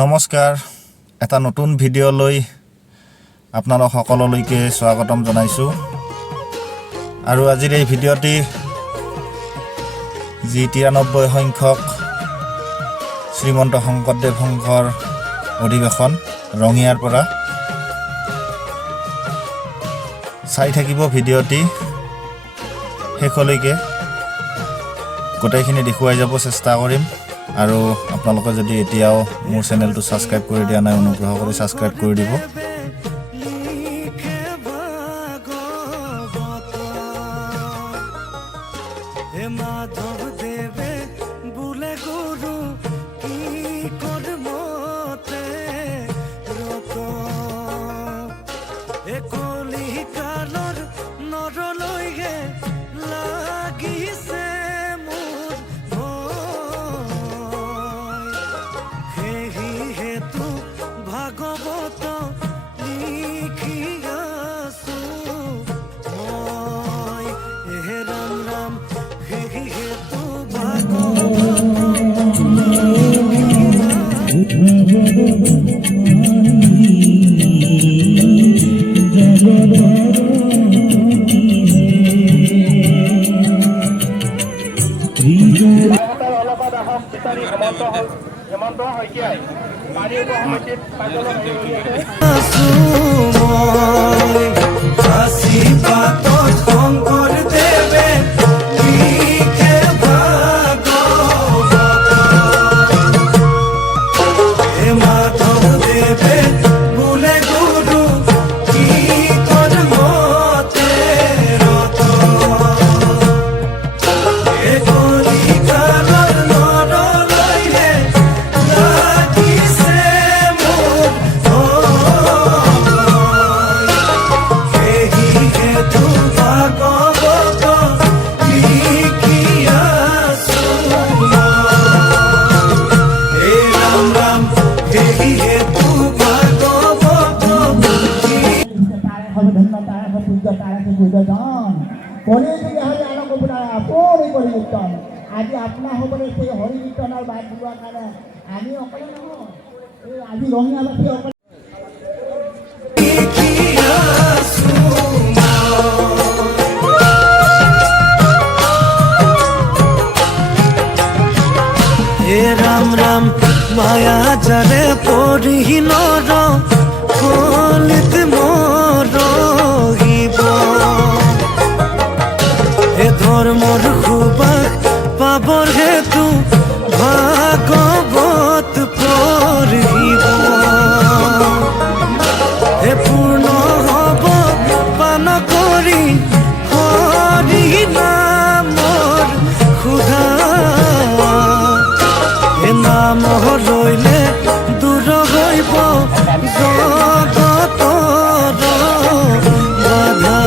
নমস্কাৰ এটা নতুন ভিডিঅ' লৈ আপোনালোক সকলোলৈকে স্বাগতম জনাইছোঁ আৰু আজিৰ এই ভিডিঅ'টি যি 93 সংখ্যক শ্ৰীমন্ত শংকৰদেৱ সংঘৰ অধিৱেশন ৰঙিয়াৰ পৰা চাই থাকিব ভিডিঅ'টি শেষলৈকে গোটেইখিনি দেখুৱাই যাব চেষ্টা কৰিম আৰু আপোনালোকে যদি এতিয়াও মোৰ চেনেলটো সাবস্ক্ৰাইব কৰি দিয়া নাই অনুগ্ৰহ কৰি সাবস্ক্ৰাইব কৰি দিব। আজি আপোনাৰ হ'বলৈ সেই হৰি কীৰ্তনৰ বাট দিবৰ কাৰণে আমি অকলে নহয়, আজি ৰঙিয়াবাসী অকলে রাম রাম মায়া জানে পরিহীন কলিত মরহিব এ ধর্মর খুবাক পাবর হেতু ভাগবত পড়িব এ পূর্ণ হব পান করি হরি নামর ক্ষুধা এ নাম লইলে দূর হইব জগতর বাধা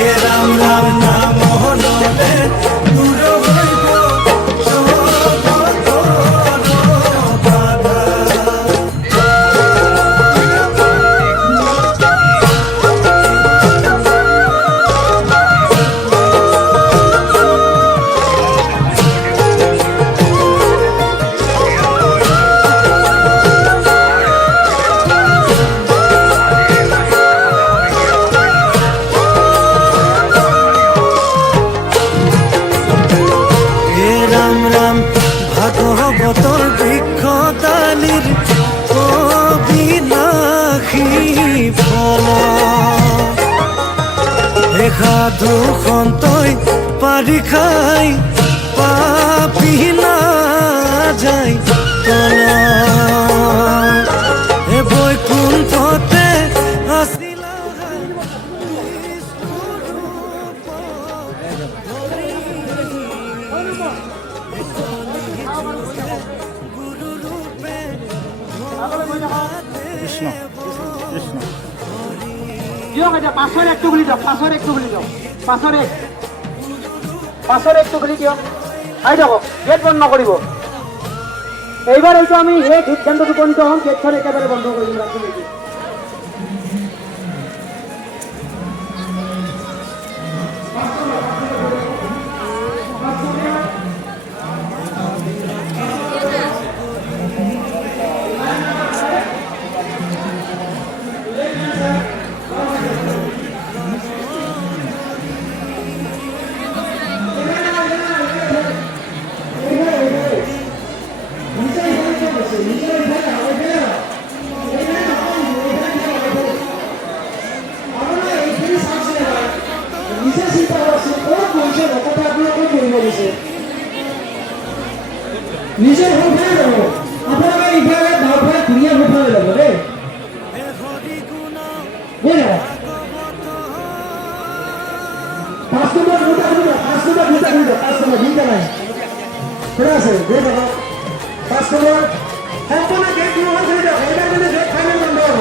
এ রাম রাম নাম লইলে দূর হইব জগতর বাধা। ভাগবতর বৃক্ষ দালির অবিনাশী ফল সাধু সন্তই পাৰি খাই পাপি না যায় তল এ বৈকুণ্ঠতে আছিল কৃষ্ণ কৃষ্ণ দিয়ক এতিয়া পাছৰ একটু বুলি দিয়ক, পাছৰ একটু বুলি দিয়ক, পাছৰ একটু বুলি দিয়ক। আহি থাকক, গেট বন্ধ নকৰিব। এইবাৰ হয়তো আমি সেই সিদ্ধান্তত উপনীত হ'ম, গেটখন একেবাৰে বন্ধ কৰিম ৰাখি নেকি। নিজে চিন্তা কৰকচোন ক'ত গৈছে কথা আপোনালোকে কৰিব গৈছে নিজৰ সফাই ল'ব আপোনালোকে ইফালে গাঁওফালে ধুনীয়া সফাই ল'ব দেই গৈ যাব 5 নম্বৰ দুটা নাই ঠিক আছে গৈ যাব 5 নম্বৰ সম্পূৰ্ণ গেট গ্ৰহণ কৰি দিয়ক এইবাৰ মানে গেট ফাইনেল বন্ধ হ'ব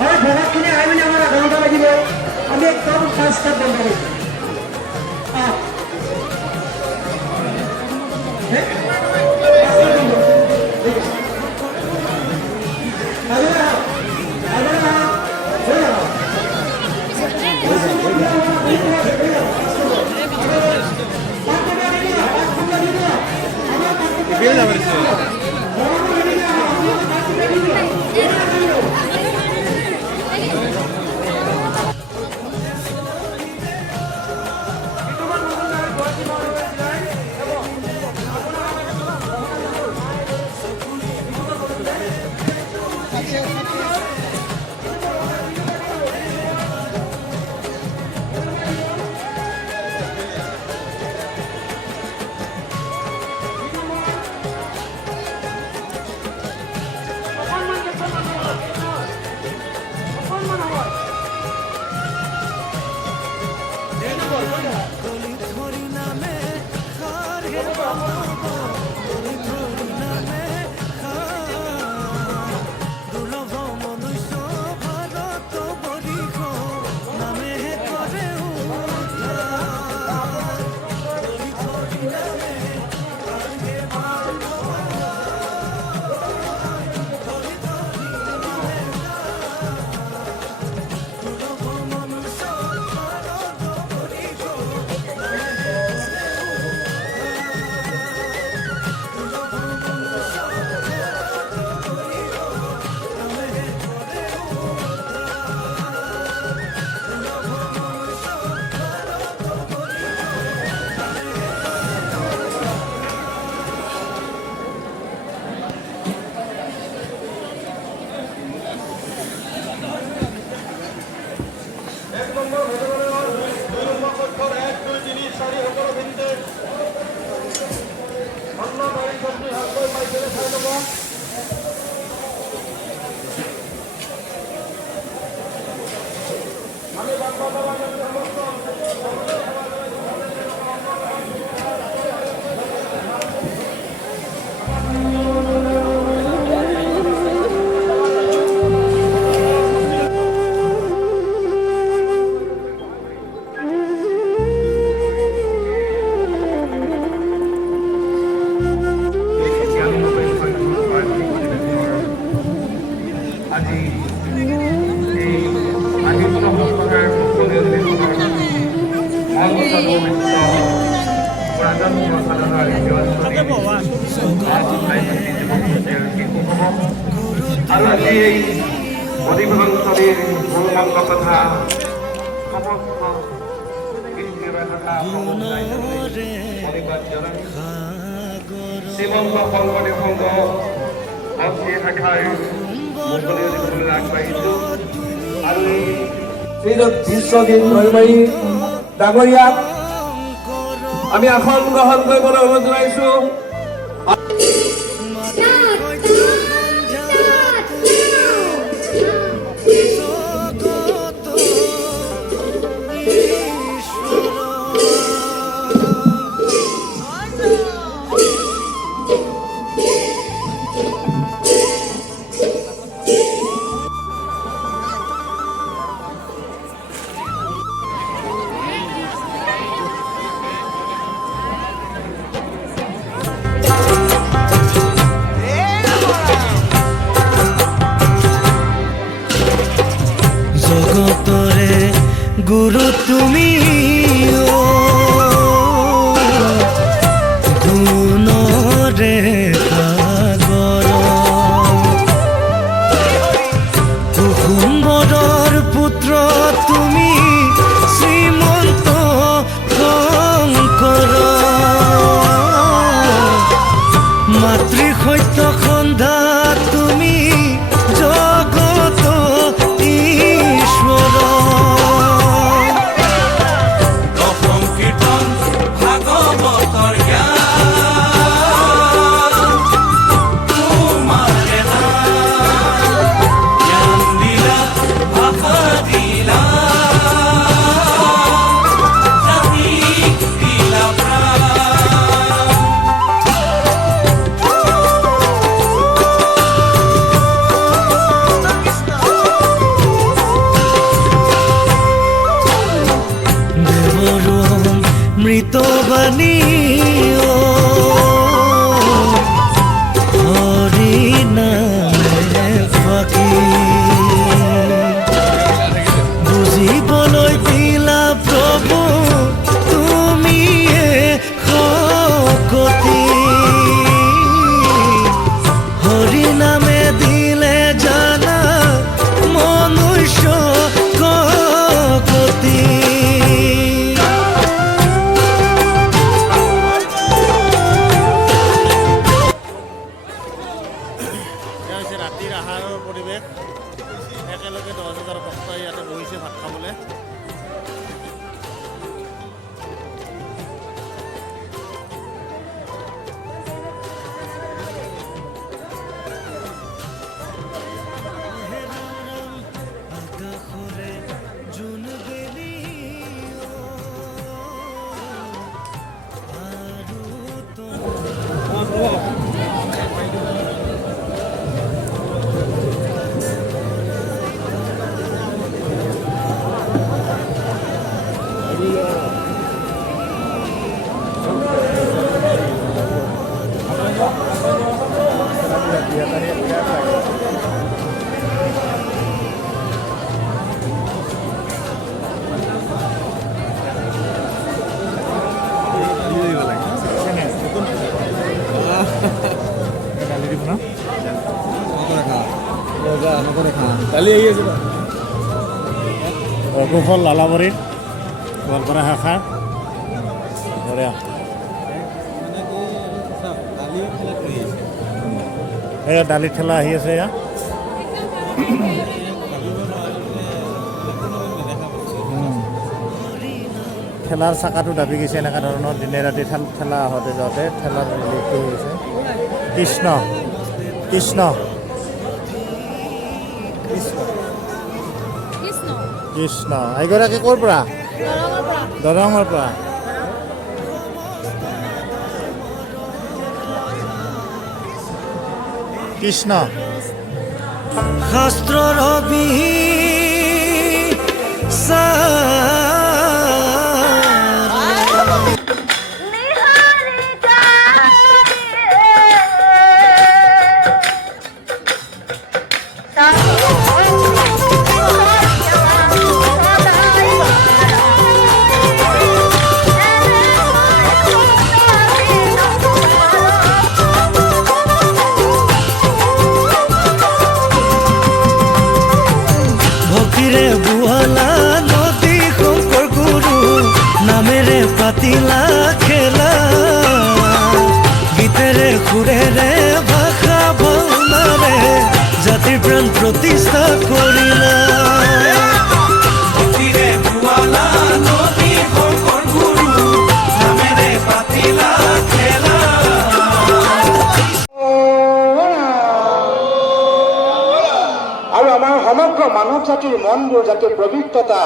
হয় ভগাতখিনি আহি পিনে আমাৰ আধা ঘণ্টা লাগিব আমি একদম ফাৰ্ষ্ট বন্ধ কৰিম আৰু আজি এই অধিৱেশনস্থলীৰ মূল মন্ত্ৰ কথা সমস্ত শ্ৰীমন্ত শংকৰদেৱ সংঘ অস্থিৰ শাখাৰ মুকলি অধিৱেশনলৈ আগবাঢ়িছোঁ আৰু এই শ্ৰীযুত বিশ্বজিৎ নৈমাৰী ডাঙৰীয়াক আমি আসন গ্ৰহণ কৰিবলৈ অনুৰোধ জনাইছোঁ জগতৰে গুৰু তুমি গুণৰে সাগৰ কুসুম্বৰৰ পুত্ৰ তুমি শ্ৰীমন্ত শংকৰ মাতৃ সত্য সন্ধান বাণী অ হৰি নামে ফাকি বুজিবলৈ দিলা প্ৰভু তুমিয়ে শকতি হৰি নামে দিলে জানা মনুষ্য শকতি এয়া হৈছে ৰাতিৰ আহাৰৰ পৰিৱেশ একেলগে 10,000 ভক্ত ইয়াতে বহিছে ভাত খাবলৈ আকাশৰে জোন বেলি আৰু ৰঘুফল লালাবৰীৰ গোৱালপাৰা শাখাৰ বঢ়িয়া এয়া দালিত ঠেলা আহি আছে এয়া ঠেলাৰ চাকাটো দাবি গৈছে এনেকুৱা ধৰণৰ দিনে ৰাতি ঠেলা আহোঁতে যাওঁতে ঠেলাৰ লিকটো হৈছে কৃষ্ণ কৃষ্ণ কৃষ্ণ এইগৰাকী ক'ৰ পৰা দৰঙৰ পৰা কৃষ্ণ শাস্ত্ৰৰ ভক্তিৰে বুৱালা নদী শংকৰ গুৰু নামেৰে পাতিলা খেলা গীতেৰে সুৰেৰে ভাষা ভাওনাৰে জাতিৰ প্ৰাণ প্ৰতিষ্ঠা কৰিলা ভক্তিৰে বুৱালা নদী শংকৰ গুৰু নামেৰে পাতিলা খেলা আৰু আমাৰ সমগ্ৰ মানৱ জাতিৰ মনবোৰ যাতে পবিত্ৰতা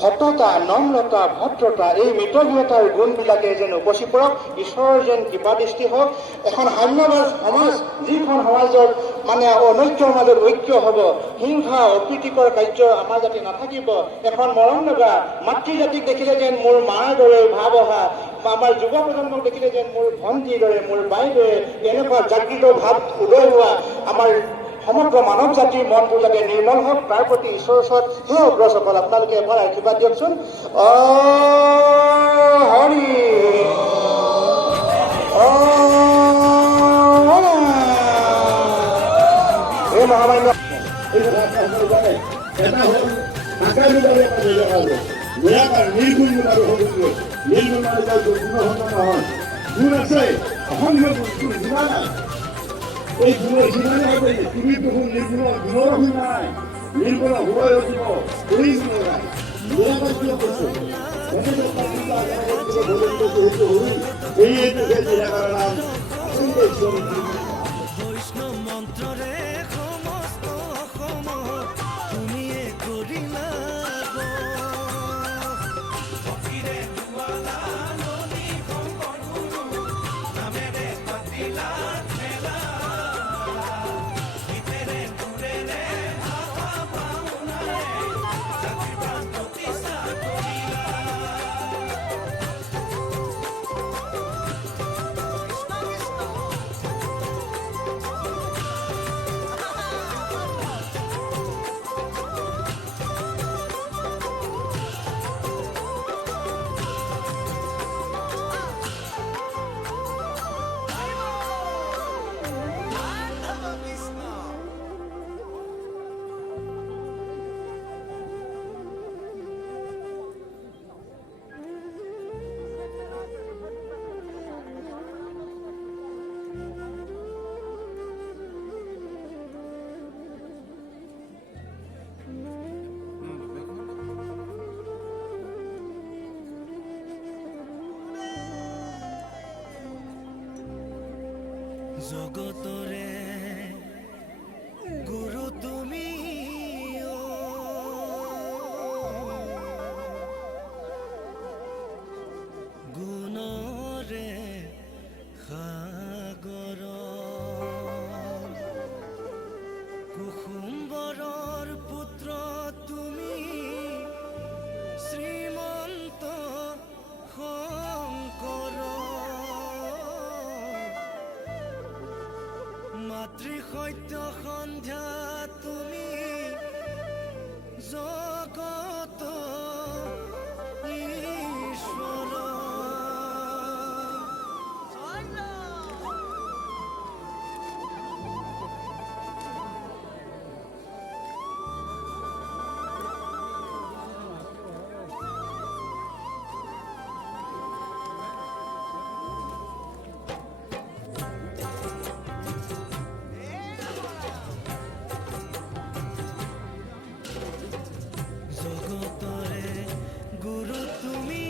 সততা নম্ৰতা ভদ্ৰতা এই মিতব্যয়তাৰ গুণবিলাকে যেন উপচি পৰক ঈশ্বৰৰ যেন কৃপাদৃষ্টি হওক এখন সাম্যবাদ সমাজ যিখন সমাজত মানে অনৈক্যৰ মাজত ঐক্য হ'ব হিংসা অপ্ৰীতিকৰ কাৰ্য আমাৰ যাতে নাথাকিব এখন মৰম লগা মাতৃ জাতিক দেখিলে যেন মোৰ মাৰ দৰে ভাৱ অহা আমাৰ যুৱ প্ৰজন্মক দেখিলে যেন মোৰ ভণ্টিৰ দৰে মোৰ বাইৰ দৰে এনেকুৱা জাগৃত ভাৱ উদয় হোৱা আমাৰ সমগ্ৰ মানৱ জাতিৰ মনবোৰ যাতে নিৰ্মল হওক তাৰ প্ৰতি ঈশ্বৰৰ ওচৰত সেই অগ্ৰসকল আপোনালোকে এবাৰ আশীৰ্বাদ দিয়কচোন হৰি এই মহামান্য নিৰ্গুণ আৰু নিৰ্গুণ গুণ আছে অসংখ্য গুণ যিমান এই গুণৰ যিমানে হবে তুমি দেখোন নিৰ্গুণৰ গুণৰ অসীম নাই নিৰ্গুণৰ হোৱাই লাগিব এই গুণ নাই নিৰাকৰণ কৰিছে বৈষ্ণৱ মন্ত্ৰৰে সমস্ত অসমত তুমিয়ে কৰিলা ভক্তিৰে বুৱালা নদী শংকৰ গুৰু নামেৰে পাতিলা খেলা গীতেৰে সুৰেৰে ভাষা ভাওনাৰে জাতিৰ প্ৰাণ প্ৰতিষ্ঠা কৰিলা জগতৰে গুৰু তুমি গুণৰে সাগৰ কুসুম্বৰৰ পুত্ৰ তুমি শ্ৰীমন্ত শংকৰ মাতৃ সত্য সন্ধ্যা তুমি জগত ঈশ্বৰ জগতৰে গুৰু তুমি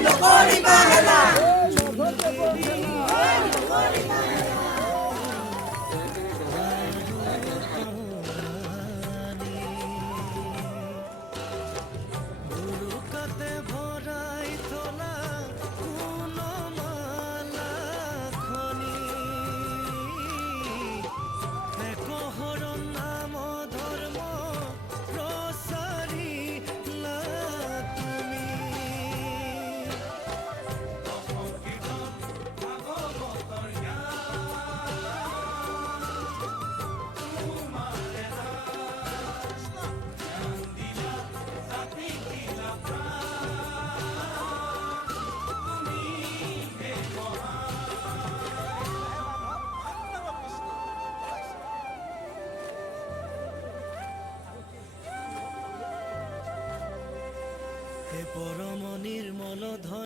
Nobody